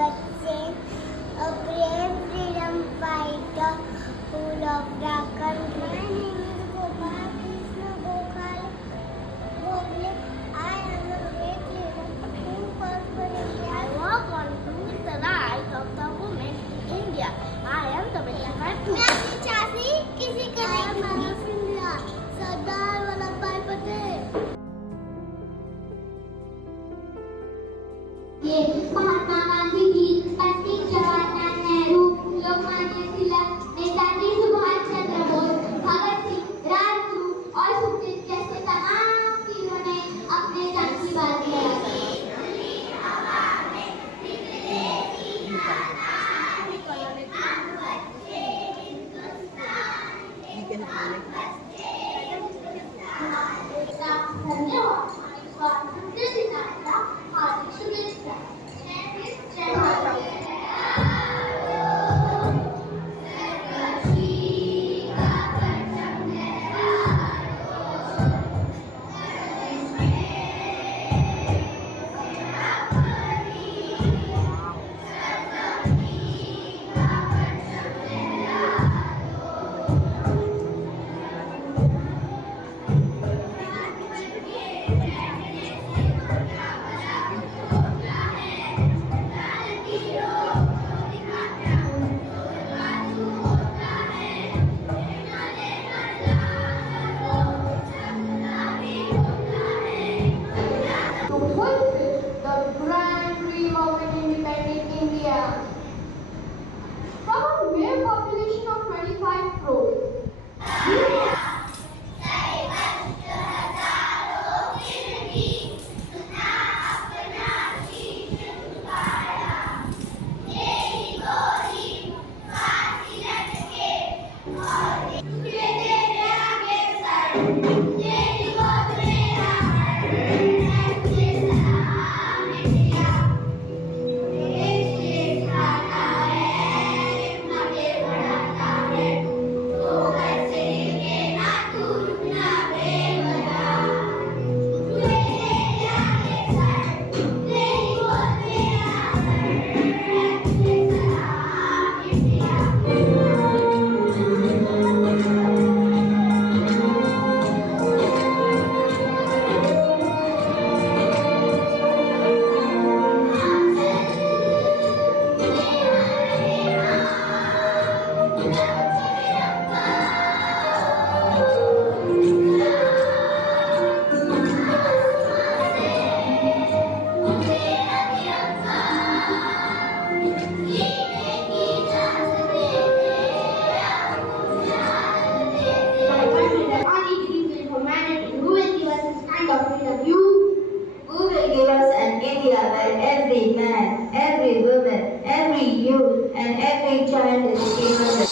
Bhagat Singh, a brave freedom fighter who loved our country. My name is Gopal Krishna Gokhale. I am a great leader who fought for India. I work on improving the rights of the women in India. I am the Bella Fatma. मैं अपनी चाची किसी का नहीं मानूंगी। सरदार वल्लभ भाई पटेल। ये महात्मा गांधी जी, पंडित जवाहरलाल नेहरू, लोकमान्य तिलक, नेताजी सुभाष चंद्र बोस, भगत सिंह, राजगुरु और सुखदेव जैसे तमाम वीरों ने अपने जान की बाजी लगा दी। Every man, every woman, every youth, and every child is given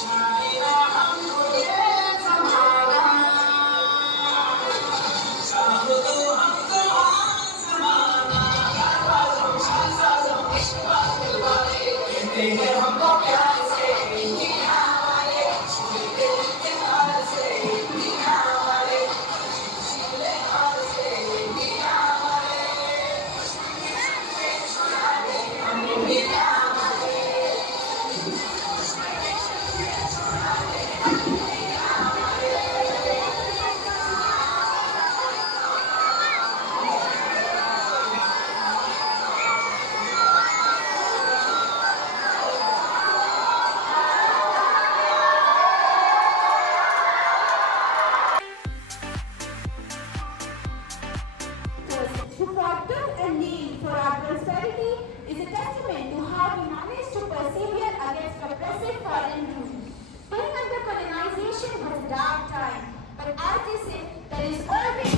The fortune and need for our prosperity is a testament to how we managed to persevere against oppressive foreign rule. Being under colonization was a dark time, but as they say, there is always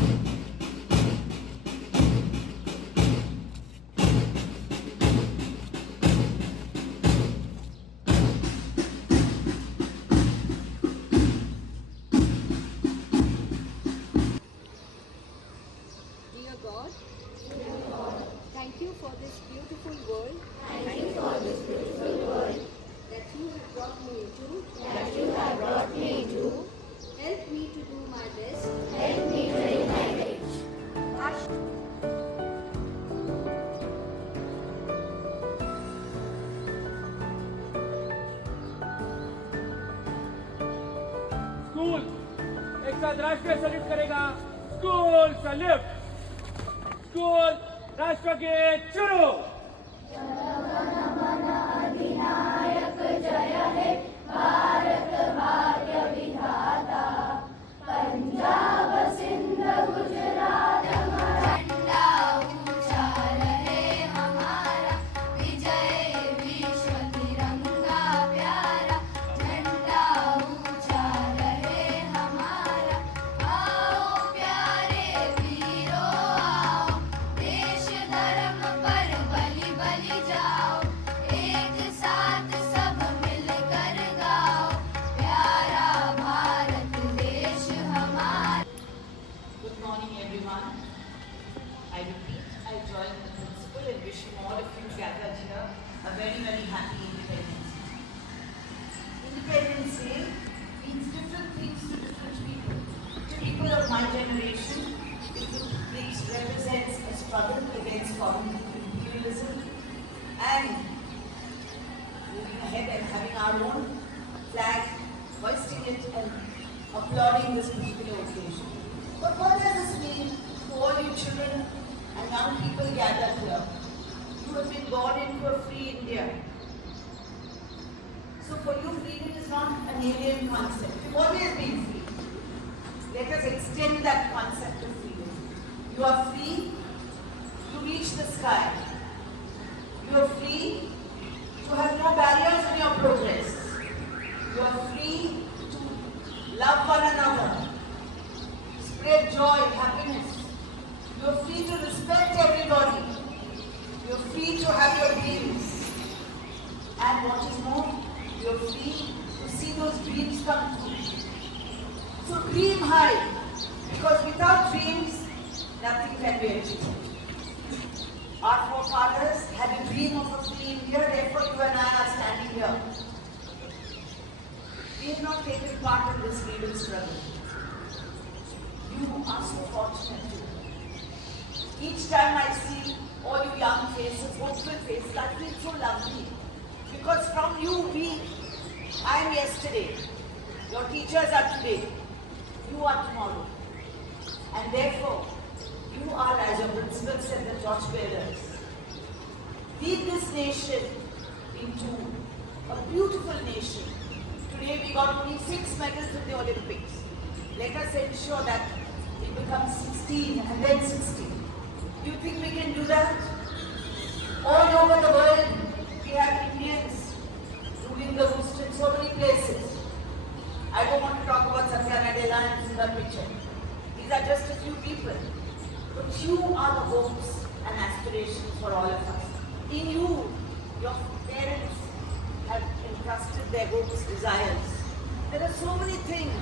Dear God, thank you for this beautiful world. Thank you for this beautiful world That you have brought me into. that you have brought me to. Help me to do my best. Help me to साथ राष्ट्रीय salute करेगा। School salute. School राष्ट्रगीत शुरू। Good morning, everyone. I repeat, I join the principal and wish all of you gathered here a very, very happy Independence Day. Independence Day means different things to different people. To people of my generation, it represents a struggle against foreign imperialism and moving ahead and having our own flag, hoisting it and applauding this particular occasion. But what does this mean to all you children and young people gathered here? You have been born into a free India. So for you, freedom is not an alien concept. You've always been free. Let us extend that concept of freedom. You are free to reach the sky. You are free to have no barriers in your progress. You are free to love one another. Spread joy, happiness. You are free to respect everybody. You are free to have your dreams. And what is more, you are free to see those dreams come true. So dream high, because without dreams, nothing can be achieved. Our forefathers had a dream of a free India, therefore you and I are standing here. We have not taken part in this freedom struggle. You are so fortunate too. Each time I see all you young faces, hopeful faces, I feel so lovely. Because from you, I am yesterday. Your teachers are today. You are tomorrow. And therefore, you are, as your principal said, the torchbearers. Lead this nation into a beautiful nation. Today we got only 6 medals in the Olympics. Let us ensure that we become 16 and then 60. Do you think we can do that? All over the world, we have Indians ruling the roost in so many places. I don't want to talk about Satya Nadella and Sundar Pichai. These are just a few people. But you are the hopes and aspirations for all of us. In you, your parents have entrusted their hopes, desires. There are so many things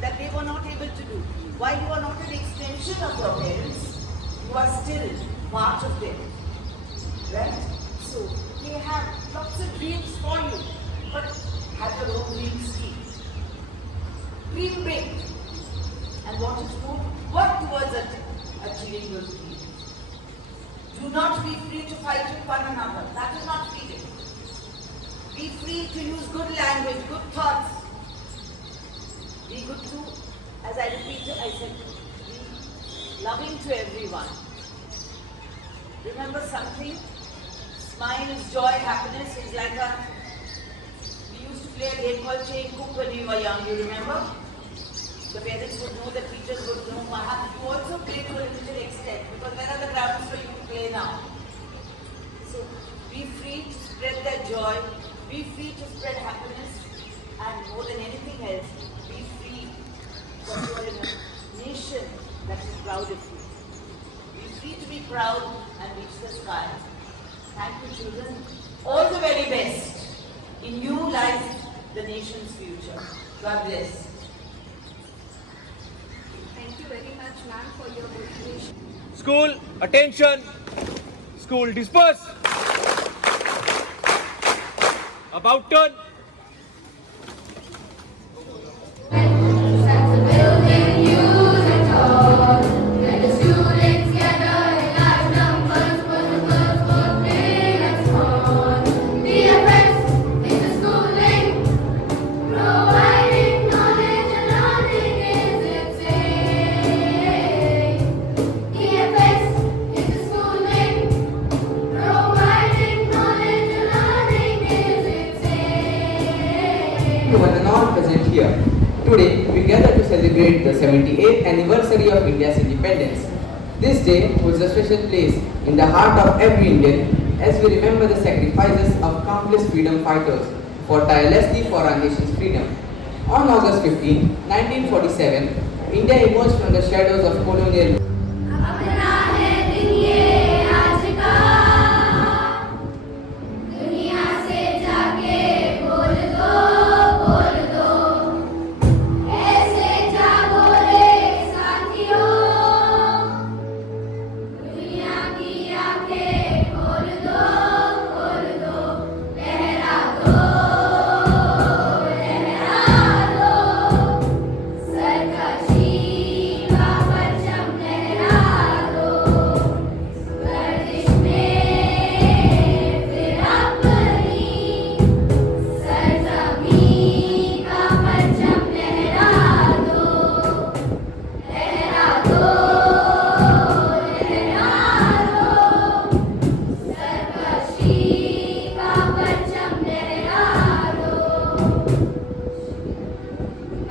that they were not able to do. While you are not an extension of your parents, you are still part of them. Right? So, they have lots of dreams for you, but have your own dreams too. Dream big. And what is more, work towards achieving those dreams. Do not be free to fight with one another. That is not freedom. Be free to use good language, good thoughts. Be good to, as I repeated, I said, be loving to everyone. Remember something? Smiles, joy, happiness is like we used to play a game called chain cook when we were young, you remember? The parents would know, the teachers would know. You also play to a limited extent because where are the grounds for you to play now? So be free to spread that joy, be free to spread happiness, and more than anything else, be free because you are in a nation that is proud of you. Be free to be proud and reach the sky. Thank you, children. All the very best. In you lies the nation's future. God bless. Thank you very much, ma'am, for your motivation. School, attention. School, disperse. About turn. Providing knowledge and learning is its Today, we gather to celebrate the 78th anniversary of India's independence. This day holds a special place in the heart of every Indian as we remember the sacrifices of countless freedom fighters fought tirelessly for our nation's freedom. On August 15, 1947, India emerged from the shadows of colonial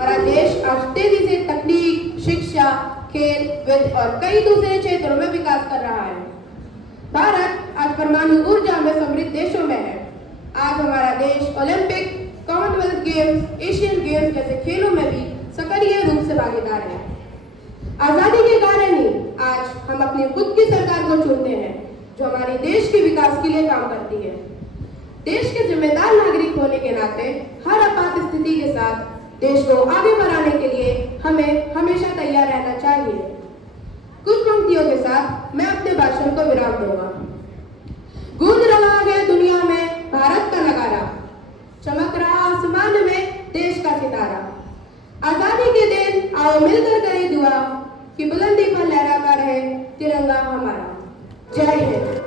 हमारा देश आज तेजी से तकनीक, शिक्षा, खेल, वित्त और कई दूसरे क्षेत्रों में विकास कर रहा है। भारत आज परमाणु ऊर्जा में समृद्ध देशों में है। आज हमारा देश Olympic, Commonwealth games, Asian games जैसे खेलों में भी सक्रिय रूप से भागीदार है। आजादी के कारण ही आज हम अपनी खुद की सरकार को चुनते हैं जो हमारे देश के विकास के लिए काम करती है। देश के जिम्मेदार नागरिक होने के नाते हर आपात स्थिति के साथ देश को आगे बढ़ाने के लिए हमें हमेशा तैयार रहना चाहिए। कुछ पंक्तियों के साथ मैं अपने भाषण को विराम दूंगा। गूंज रहा है दुनिया में भारत का नगारा, चमक रहा आसमान में देश का सितारा। आजादी के दिन आओ मिलकर करें दुआ कि बुलंदी पर लहराता रहे तिरंगा हमारा। जय हिंद।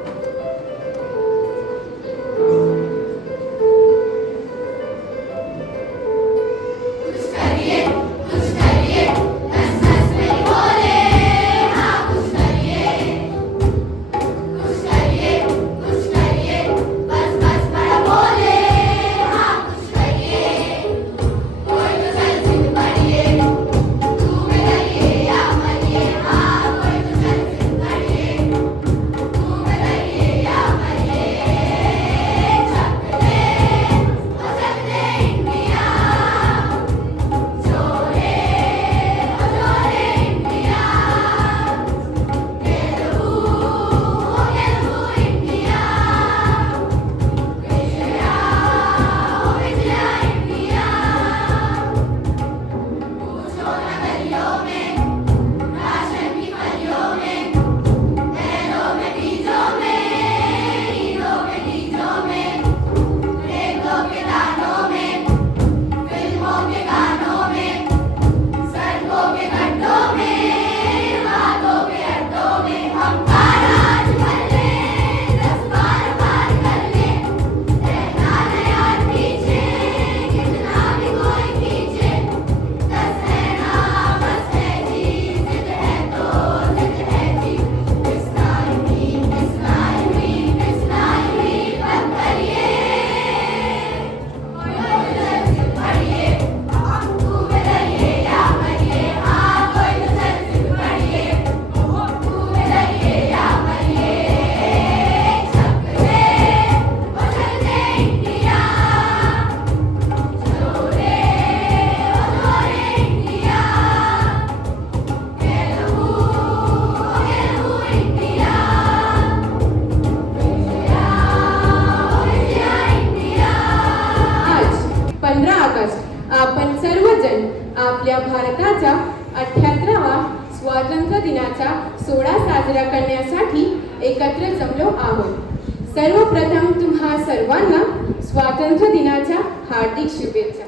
आपण सर्वजण आपल्या भारताच्या 78व्या स्वातंत्र्य दिनाचा सोहळा साजरा करण्यासाठी एकत्र जमलो आहोत। सर्वप्रथम तुम्हा सर्वांना स्वातंत्र्य दिनाच्या हार्दिक शुभेच्छा।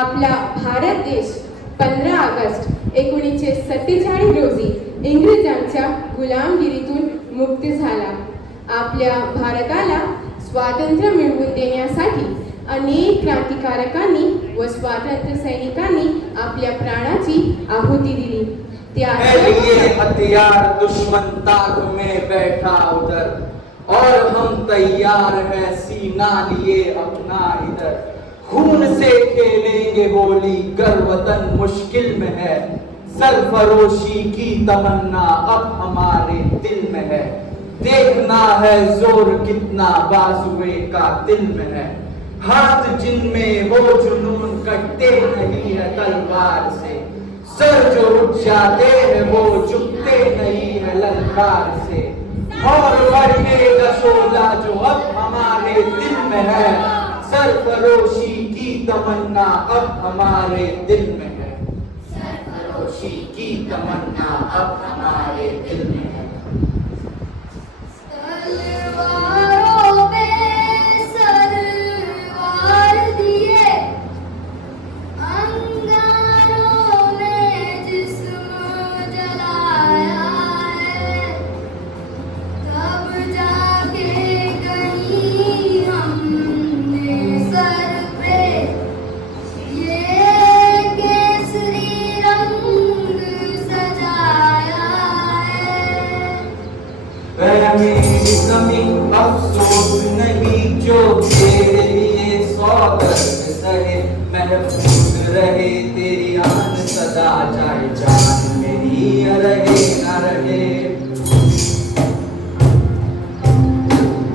आपला भारत देश 15 ऑगस्ट 1947 रोजी इंग्रजांच्या गुलामगिरीतून मुक्त झाला। आपल्या भारताला स्वातंत्र्य मिळवून देण्यासाठी अनेक क्रांतिकारकांनी व स्वातंत्र्य सैनिकांनी आपल्या प्राणाची आहुती दिली। लिए हथियार दुश्मन ताक में बैठा उधर और हम तैयार हैं सीना लिए अपना इधर। खून से खेलेंगे होली, गर वतन मुश्किल में है। सरफरोशी की तमन्ना अब हमारे दिल में है। देखना है जोर कितना बाजुए का दिल में है। हाथ जिनमें वो जुनून कटते नहीं है तलवार से। सर जो उठ जाते हैं वो झुकते नहीं है ललकार से। और बढ़ेगा शोला जो अब हमारे दिल में है। सरफरोशी की तमन्ना अब हमारे दिल में है। सरफरोशी की तमन्ना अब हमारे दिल में है। तलवारों पे सरवार दिए, अंगारों में जिस्म जलाया है। तब जाके कहीं हमने सर पे ये केसरी रंग सजाया है। मेरी कमी अफसोस नहीं जो तेरे लिए सौ दर्द सहे। महफूज रहे तेरी आन सदा, चाहे जान मेरी रहे न रहे।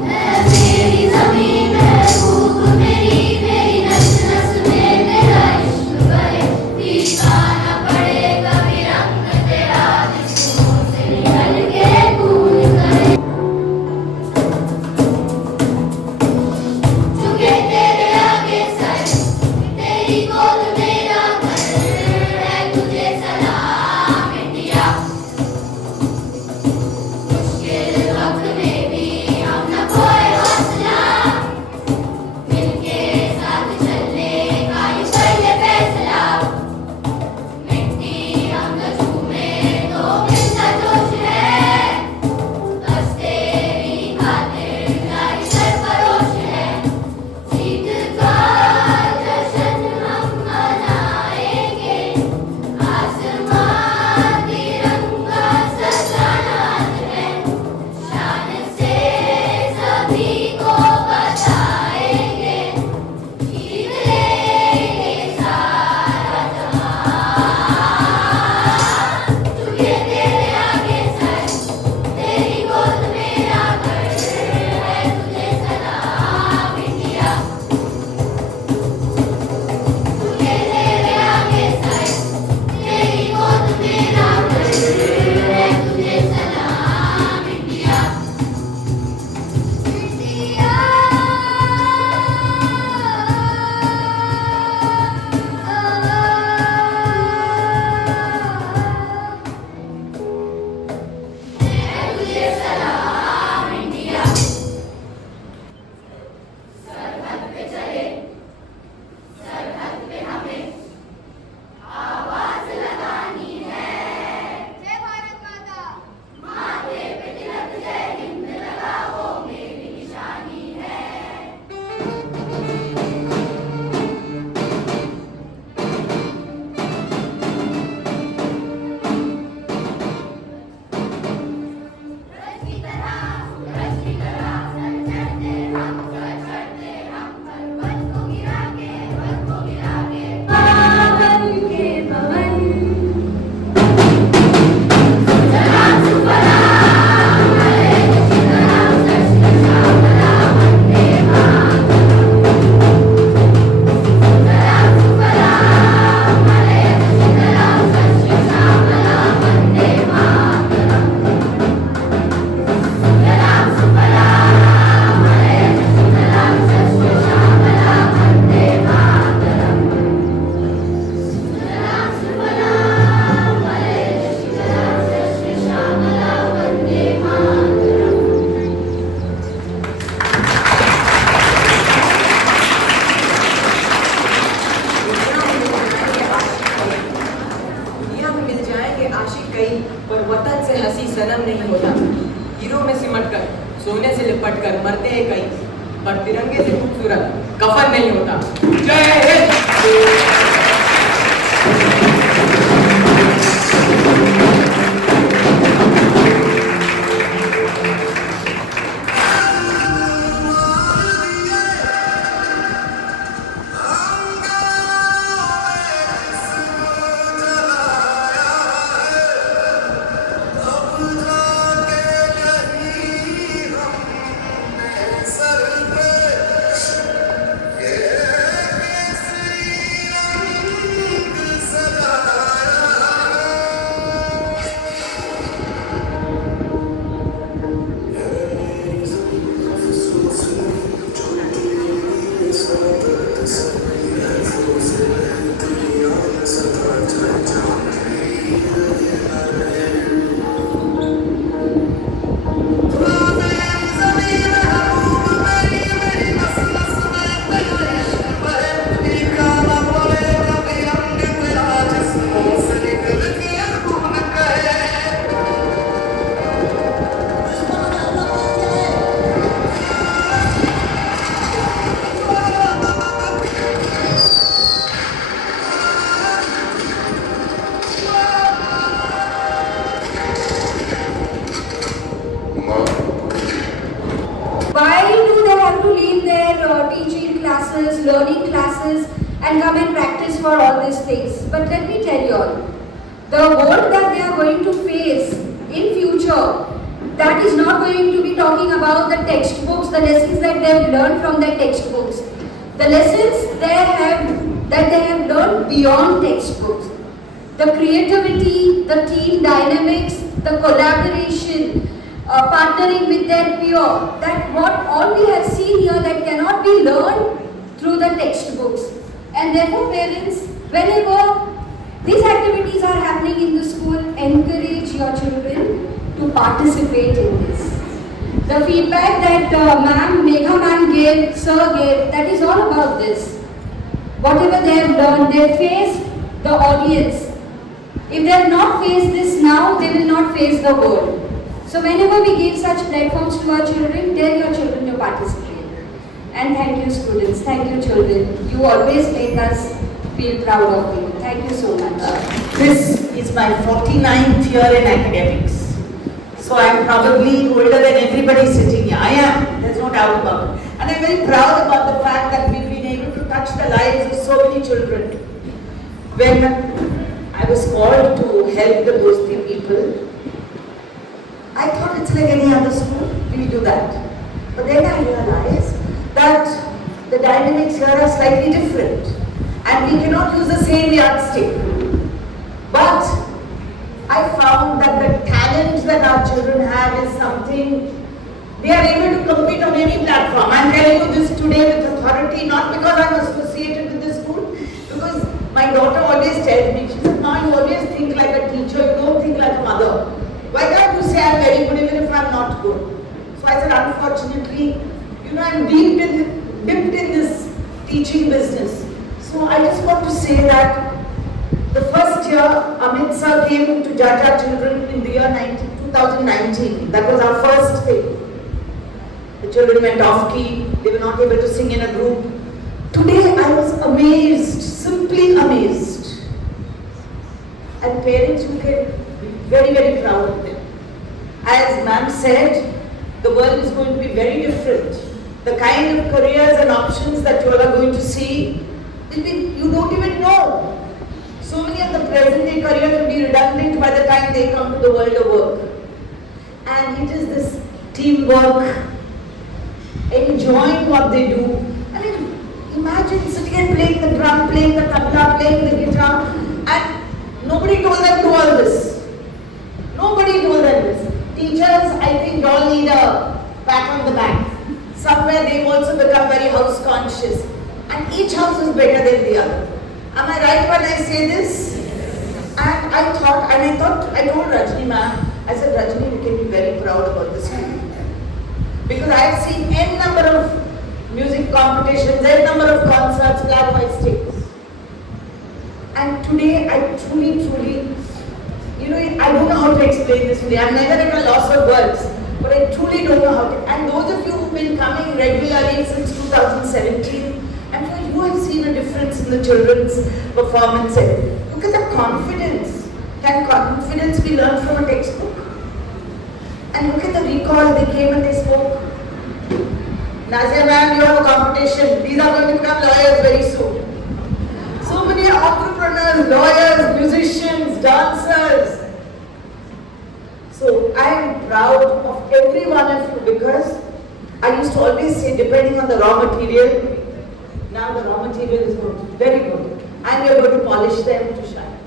मेरी ज़मीन महबूब मेरी नस नस में तेरा इश्क बहे। फीका न पड़े कभी रंग तेरा, जिस्मों से निकल के खून करे। झुके तेरे आगे सर, तेरी गोद मेरा घर है। तुझे सलाम इंडिया। मुश्किल वक्त में भी हम न खोए हौसला। मिलके साथ चलने का ये कर ले फैसला। मिट्टी हम न छूए तो मिलता जोश है। बस तेरी खातिर जारी सरफरोश है। जीत का जश्न हम मनाएंगे। आसमां तिरंगा सजाना है। शान से सभी को बताएंगे। जीत लेंगे सारा जहां। झुके तेरे आगे सर, तेरी गोद मेरा घर है। तुझे सलाम इंडिया। झुके तेरे आगे सर, तेरी गोद मेरा घर है। तुझे सलाम इंडिया। इंडिया तुझे सलाम इंडिया। सरहद पे चले, सरहद पे हमें आवाज लगानी है। जय भारत माता। माथे पे तिलक जय हिंद लगा वो मेरी निशानी है। सूरज की तरह सर चढ़ते हम, सर चढ़ते हम। पर्वत को गिरा के, पर्वत को गिरा के। पावन के पवन सुजलाम सुफलाम मलयज शीतलाम शस्य श्यामलाम वन्दे मातरम्। सुजलाम सुफलाम मलयज शीतलाम शस्य श्यामलाम वन्दे मातरम्। सुजलाम सुफलाम मलयज शीतलाम शस्य श्यामलाम वन्दे मातरम्। सुजलाम सुफलाम मलयज शीतलाम शस्य श्यामलाम वन्दे मातरम्। दुनिया में मिल जाएंगे आशिक कई, पर वतन से हंसी सनम नहीं होता। हीरो में सिमट कर, सोने से लिपट कर मरते हैं कई, पर तिरंगे से खूबसूरत कफन नहीं होता। जय Hind. mistakes. But let me tell you all, the world that they are going to face in future, that is not going to be talking about the textbooks, the lessons that they have learned from their textbooks. The lessons that they have learned beyond textbooks. The creativity, the team dynamics, the collaboration, partnering with their peer, that what all we have seen here that cannot be learned through the textbooks. And therefore parents, whenever these activities are happening in the school, encourage your children to participate in this. The feedback that Megha ma'am gave, sir gave, that is all about this. Whatever they have learned, they face the audience. If they have not faced this now, they will not face the world. So whenever we give such platforms to our children, tell your children to participate. And thank you students, thank you children. You always make us feel proud of you. Thank you so much. This is my 49th year in academics. So I'm probably older than everybody sitting here. I am, there's no doubt about it. And I'm very proud about the fact that we've been able to touch the lives of so many children. When I was called to help the Dosti people, I thought it's like any other school, we do that. But then I realized that the dynamics here are slightly different. And we cannot use the same yardstick. But I found that the talent that our children have is something, they are able to compete on any platform. I'm telling you this today with authority, not because I'm associated with this school, because my daughter always tells me, she says, "Ma, you always think like a teacher, you don't think like a mother. Why can't you say I'm very good even if I'm not good?" So I said, unfortunately, I'm dipped in this teaching business. So I just want to say that the first year Amit sir came to judge our children in the year 2019. That was our first thing. The children went off key, they were not able to sing in a group. Today I was amazed, simply amazed. And parents, you can be very, very proud of them. As ma'am said, the world is going to be very different. The kind of careers and options that you all are going to see, you don't even know. So many of the present day careers will be redundant by the time they come to the world of work. And it is this teamwork, enjoying what they do. I mean, imagine sitting and playing the drum, playing the tabla, playing the guitar, and nobody told them to do all this. Nobody told them this. Teachers, I think you all need a pat on the back. Somewhere they've also become very house conscious. And each house is better than the other. Am I right when I say this? And I told Rajni ma'am, I said, Rajni, you can be very proud about this school. Because I've seen n number of music competitions, n number of concerts, black white sticks. And today I truly, I don't know how to explain this today. I'm neither at a loss of words, but I truly don't know how to. And those of you who've been coming regularly since 2017, I'm sure you have seen a difference in the children's performance. Look at the confidence. Can confidence be learned from a textbook? And look at the recall, they came and they spoke. Nazia ma'am, you have a competition. These are going to become lawyers very soon. So many entrepreneurs, lawyers, musicians, dancers. So I am proud of every one of you because I used to always say, depending on the raw material, now the raw material is good, very good. And we are going to polish them to shine.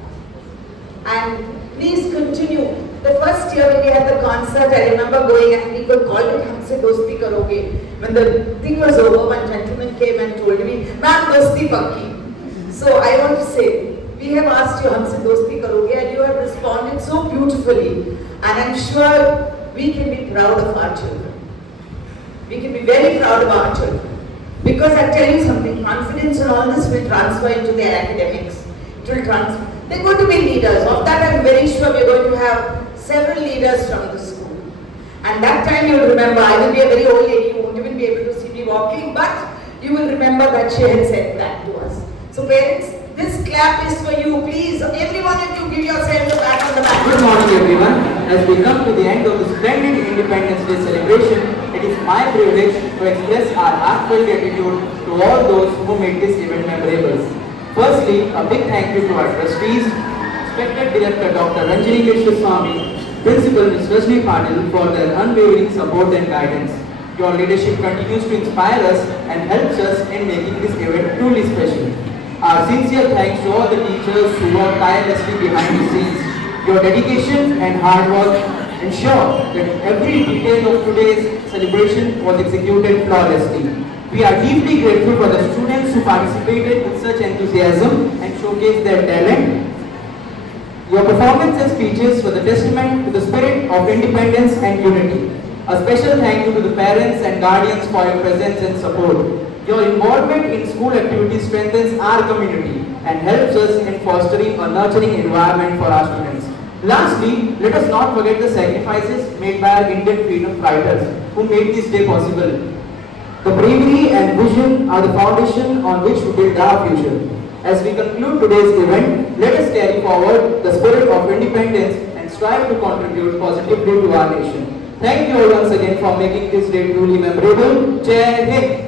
And please continue. The first year when we had the concert, I remember going and people called me, "Humse dosti karoge." When the thing was over, one gentleman came and told me, "Ma'am, dosti pakki." So I want to say, we have asked you, "Humse dosti karoge," and you have responded so beautifully. And I'm sure we can be proud of our children. We can be very proud of our children. Because I tell you something, confidence and all this will transfer into their academics. It will transfer. They're going to be leaders. Of that I'm very sure we're going to have several leaders from the school. And that time you'll remember, I will be a very old lady, you won't even be able to see me walking, but you will remember that she had said that to us. So parents, this clap is for you. Please, every one of you give yourself a pat on the back. Good morning everyone. As we come to the end of the splendid Independence Day celebration, it is my privilege to express our heartfelt gratitude to all those who made this event memorable. Firstly, a big thank you to our trustees, respected Director Dr. Ranjini Krishnaswamy, Principal Ms. Rajni Patil for their unwavering support and guidance. Your leadership continues to inspire us and helps us in making this event truly special. Our sincere thanks to all the teachers who work tirelessly behind the scenes. Your dedication and hard work ensure that every detail of today's celebration was executed flawlessly. We are deeply grateful for the students who participated with such enthusiasm and showcased their talent. Your performance and speeches were the testament to the spirit of independence and unity. A special thank you to the parents and guardians for your presence and support. Your involvement in school activities strengthens our community and helps us in fostering a nurturing environment for our students. Lastly, let us not forget the sacrifices made by our Indian freedom fighters who made this day possible. The bravery and vision are the foundation on which we build our future. As we conclude today's event, let us carry forward the spirit of independence and strive to contribute positively to our nation. Thank you all once again for making this day truly memorable. Jai Hind!